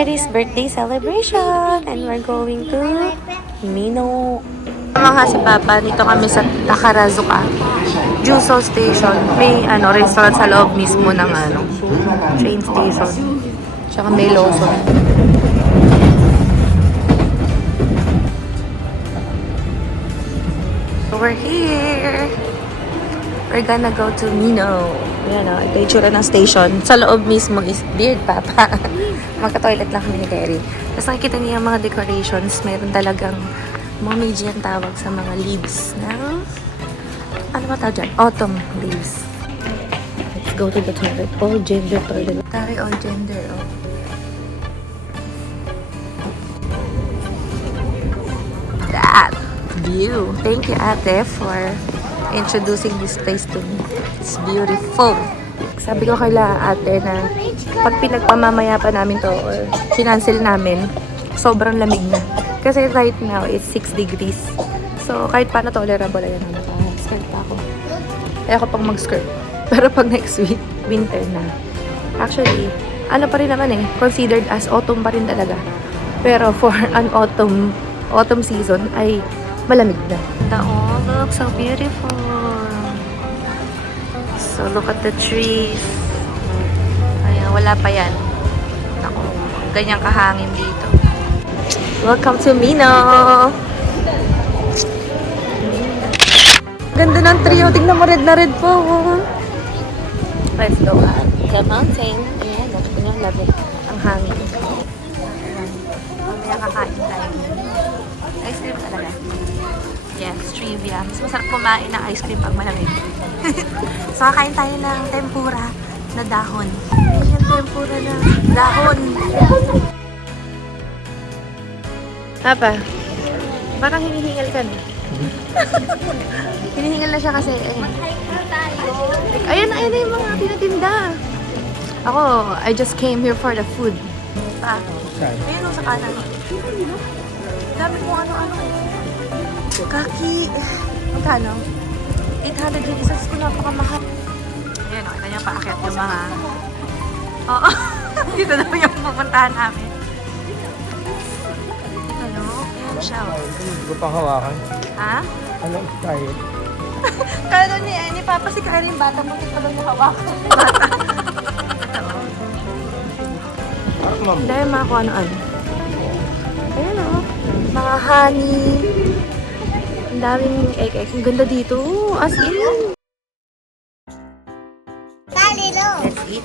Gary's birthday celebration and we're going to Mino. Mga si Papa, dito kami sa Takarazuka Jusou Station. May restaurant sa loob mismo ng train station. Tsaka may Lawson. We're here! We're gonna go to Mino. Ayan o, ito yung tsura ng station. Sa loob mismo is Beard Papa. Magka-toilet lang kami ni Gary. Tapos nakikita niyo yung mga decorations. Mayroon talagang momiji ang tawag sa mga leaves ng... Ano ba tawag dyan? Autumn leaves. Let's go to the toilet. All gender toilet. Tari all gender, oh. That view. Thank you, ate, for introducing this place to me. It's beautiful. Sabi ko kay ate na pag pinagpamamaya pa namin to or kinancel namin, sobrang lamig na. Kasi right now, it's 6 degrees. So, kahit paano tolerable, ayan na, naka-skirt pa ako. Kaya ako pang mag-skirt. Pero pag next week, winter na. Actually, ano pa rin naman considered as autumn pa rin talaga. Pero for an autumn season, ay malamig na. The all looks so beautiful. So, look at the trees. Ayan, wala pa yan. Naku, ganyang kahangin dito. Welcome to Mino! Ganda ng trio. Tingnan mo, red na red po. Let's go at the mountain. Ayan, love it. Ang hangin. Mamaya kakain tayo. Ice cream talaga. Yes, trivia. Mas masarap kumain ng ice cream pag malamig. So, kakain tayo ng tempura na dahon. Ayan, tempura na dahon. Papa, parang hinihingal ka na. Hinihingal na siya kasi, ayun na yung mga tinatinda. Ako, I just came here for the food. Pa, ayun sa kanan. Dami mo ano-ano. Kaki. Magkano? 800 yun. Isas ko napakamahal. Ayan o, ito niya paakyat yung mga... Oo. Dito na yung pupuntahan namin. Ano? Ayan siya o. Hindi ko pa hawakan. Ha? Ano tayo? Kala ni Papa si Karen yung bata mo. Ito daw niya hawakan. Bata. Ito o. Dahil mga kung ano-ano. Ayan o. Mga honey. Ang daming egg. Ang ganda dito. As in. Let's eat.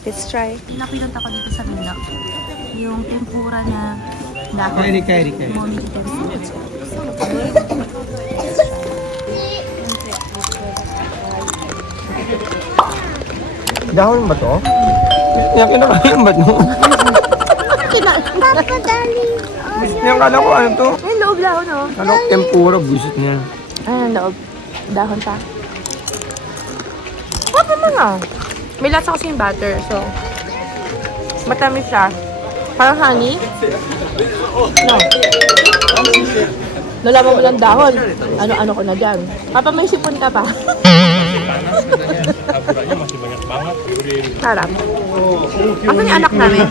Let's try. Napinunta ko dito sa Mino. Yung tempura na dahon. Kari. Mommy tempura. Dahon ba to? Yung kinakain ba to? Papa, darling. Yung kala ko ano to? May loob dahon, oh. Ano tempura, busit niya. Ang loob. Dahon pa. Papa mo nga. May lasa kasi yung butter, so matamis siya. Parang honey. No. Nalaman mo lang dahon. Ano ko na dyan. Papa, may sipon ka pa. Masih banyak banget. Sarap. Asan yung anak namin?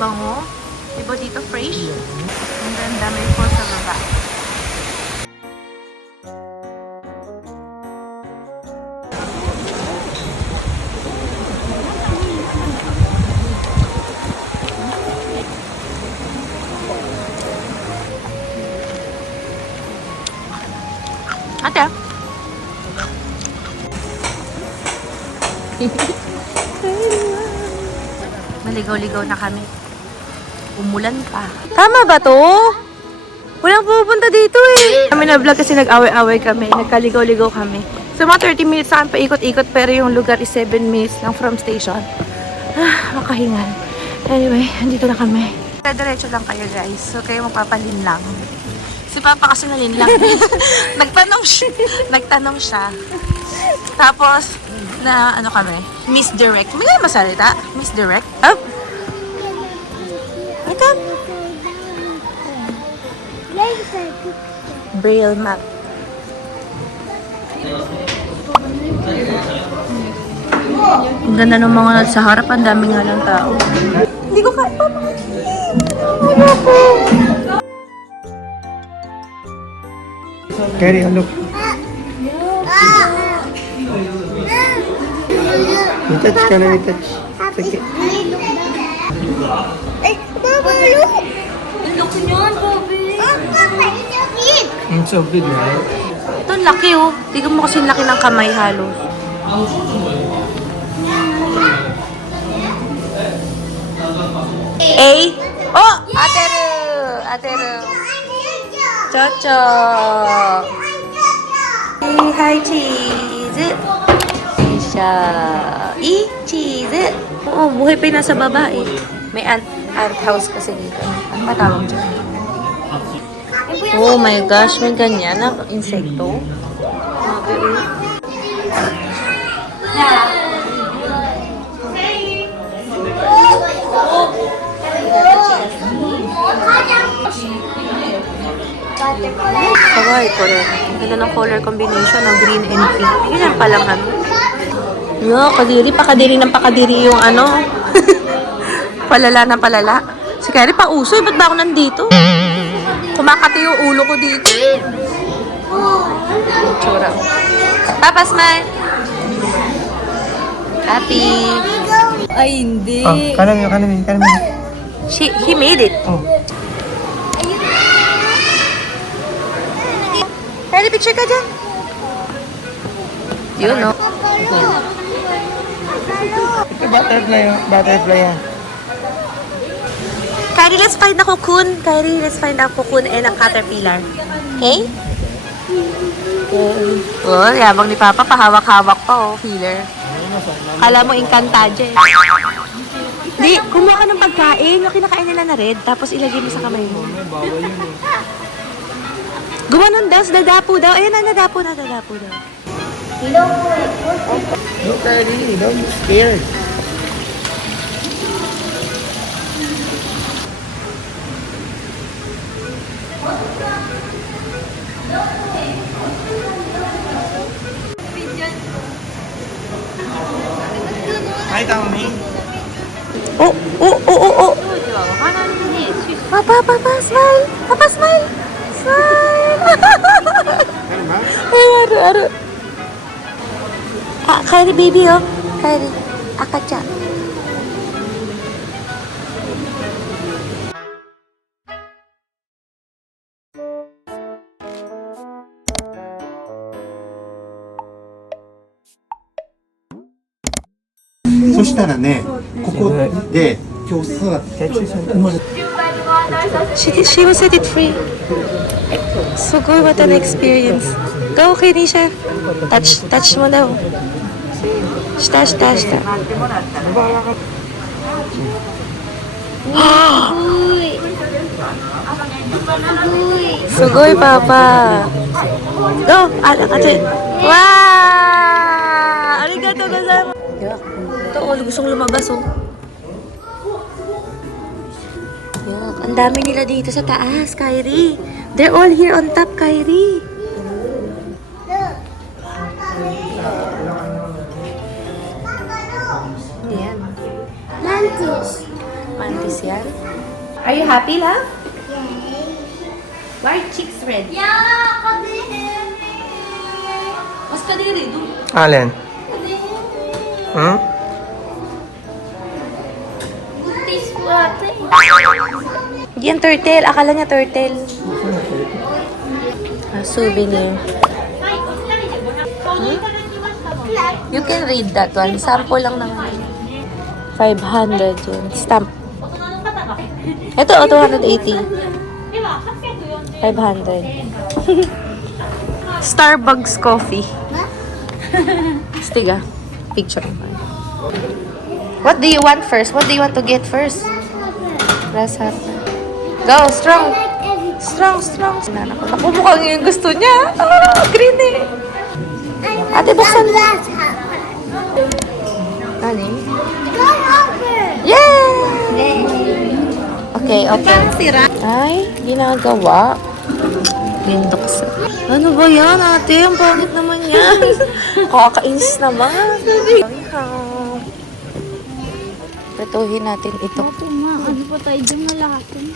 Bango. Diba dito fresh? Ang ganda, may po sa baba. Ate. Maligaw-ligaw na kami. Umulan pa. Tama ba to? Walang pupunta dito eh. Kami na vlog kasi nag-away-away kami. Nagkaligaw-ligaw kami. So mga 30 minutes saan paikot-ikot pero yung lugar is 7 minutes lang from station. Makahingan. Anyway, andito na kami. Diretso lang kayo guys. So kayo magpapalin lang. Si Papa kasi nalinlang. Nagtanong siya. Tapos, na ano kami, misdirect. May ganyan masalita? Misdirect? Up! Ito. Braille map. Ang ganda ng mga sa harap. Ang dami nga ng tao. Hindi ko kaya ano po? Carry, look. I-touch ka na, i-touch. Sige. Ay, Papa, look! Look yun, Bobby! Oh, Papa, it's so big! It's so big, right? Ito, ang laki oh. Tignan mo kasi ang laki ng kamay halos. A. Oh! Ateru! Ateru! Chocho! Hi, cheese! Isha! Cheese! Oo, buhay pa yung nasa baba eh. May ant house kasi dito. Ano ba tawag dyan? Oh my gosh, may ganyan na insekto. Grabe oh. Kawaii, correct. Ang ganda ng color combination ng green and pink. Ganyan palang ano. Yo, kadiri, pakadiri ng pakadiri yung ano. Palala na palala. Si Kyrie pa uso, ba't ba ako nandito? Kumakati yung ulo ko dito. Tsura. Papa, smile. Happy. Ay, hindi. Oh, kanan mo, kanan mo, kanan mo. He made it. Oh. Kyrie, picture ka dyan. Yun, no? Ito butterfly, butterfly yan. Kyrie, let's find the cocoon. Kyrie, let's find the cocoon and a caterpillar. Okay? Okay. Oh, yabang ni Papa, pahawak-hawak pa, oh, feeler. Kala mo, Encantadia eh. Di, kumuha ka ng pagkain. Yung kinakain nila na red, tapos ilagay mo sa kamay mo. Gumanon daw, dadapo daw. Ayun na, dadapo daw. Look, Kyrie, don't be scared. Hi, Tommy. Oh. Papa, smile. Papa, smile. Smile. Ay, aru. Ah, Kyrie, baby, oh. Kyrie, akacha.そしたらね、ここで今日座って、 She will set it free. So good, what an experience. Go, Kirisha. Touch mo daw. Touch. Sugoy, Papa. Go, ate. Wow! Arigato gozaimasu. Ito, gustong lumabas, oh. Yuck, ang dami nila dito sa taas, Kyrie. They're all here on top, Kyrie. Yan. Mantis yan. Are you happy, love? Why are cheeks red? Mas kadiri, do. Alin? Hmm? Yan, turtle. Akala niya turtle. Souvenir. You can read that one. Sample lang naman. 500 yun. Stamp. Ito, 280. 500. Starbucks coffee. Stiga. Picture naman. What do you want first? What do you want to get first? Grasshopper. Go, strong. Strong. Naku, mukhang yung gusto niya. Ah, green eh. Ate, buksan mo. Nani? Yay! Okay, okay. Ay, ginagawa. Lindok sa... Ano ba yan, ate? Ang pangit naman yan. Kakainis naman. Prituhin natin ito. Ano pa tayo dyan malahatin?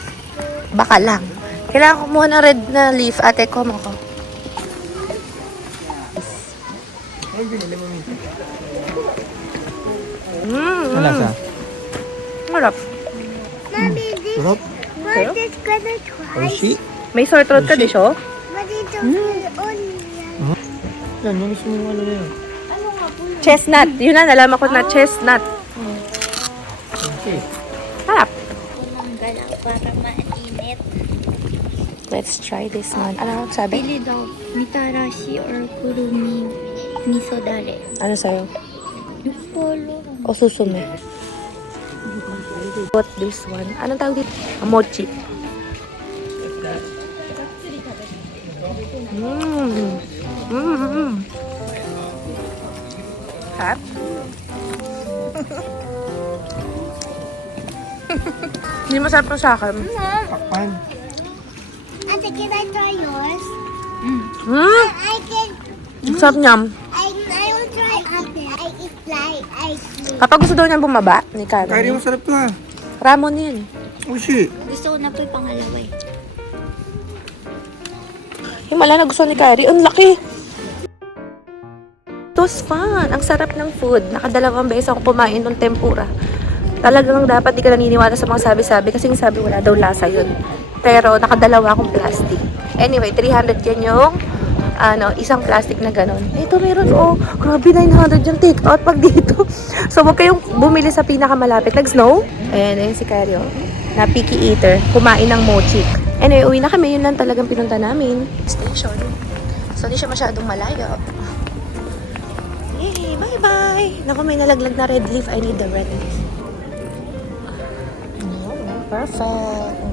Baka lang. Kailangan ko muna ng red na leaf. Ate, kuha mo ko. Ano lasa? Marap. Mommy, this Sarap. one is gonna try. Oishi. May sore throat ka, di siya? But it's only. Yan, yung gusto mo ano na yun. Chestnut. Yun na, nalaman ko na chestnut. Okay. Harap. Ang galaw para mainit. Let's try this one. Ano ang sabi? Pili daw, mitarashi or kurumi miso dare. Ano sa'yo? Yung polo. O susume? What this one? Anong tawag dito? Mochi. Harap? Hindi masarap to sa akin. Pakpan. Ate, can I try yours? I can. Ang sarap niyam. I will try ate. I eat like ice cream. Kapag gusto daw niyang bumaba, ni Kaya Karen. masarap to ha. Ramon yun. Oishi. Gusto ko na po yung pangalawa eh. Himala na gusto ni Kyrie. Ang laki! It was fun. Ang sarap ng food. Nakadalawang beses ako kumain ng tempura. Talagang dapat di ka naniniwala sa mga sabi-sabi kasi yung sabi wala daw lasa yun. Pero nakadalawa akong plastic. Anyway, 300 yan yung isang plastic na ganun. Ito meron, oh, grabe 900 yung take out pag dito. So, huwag kayong bumili sa pinakamalapit. Nag-snow? Ayan si Kyrie, oh, na picky eater. Kumain ng mochik. Anyway, uwi na kami. Yun lang talagang pinunta namin. Station. So, hindi siya masyadong malayo. Yay! Bye-bye! Naku, may nalaglag na red leaf. I need the red leaf. Oh, perfect.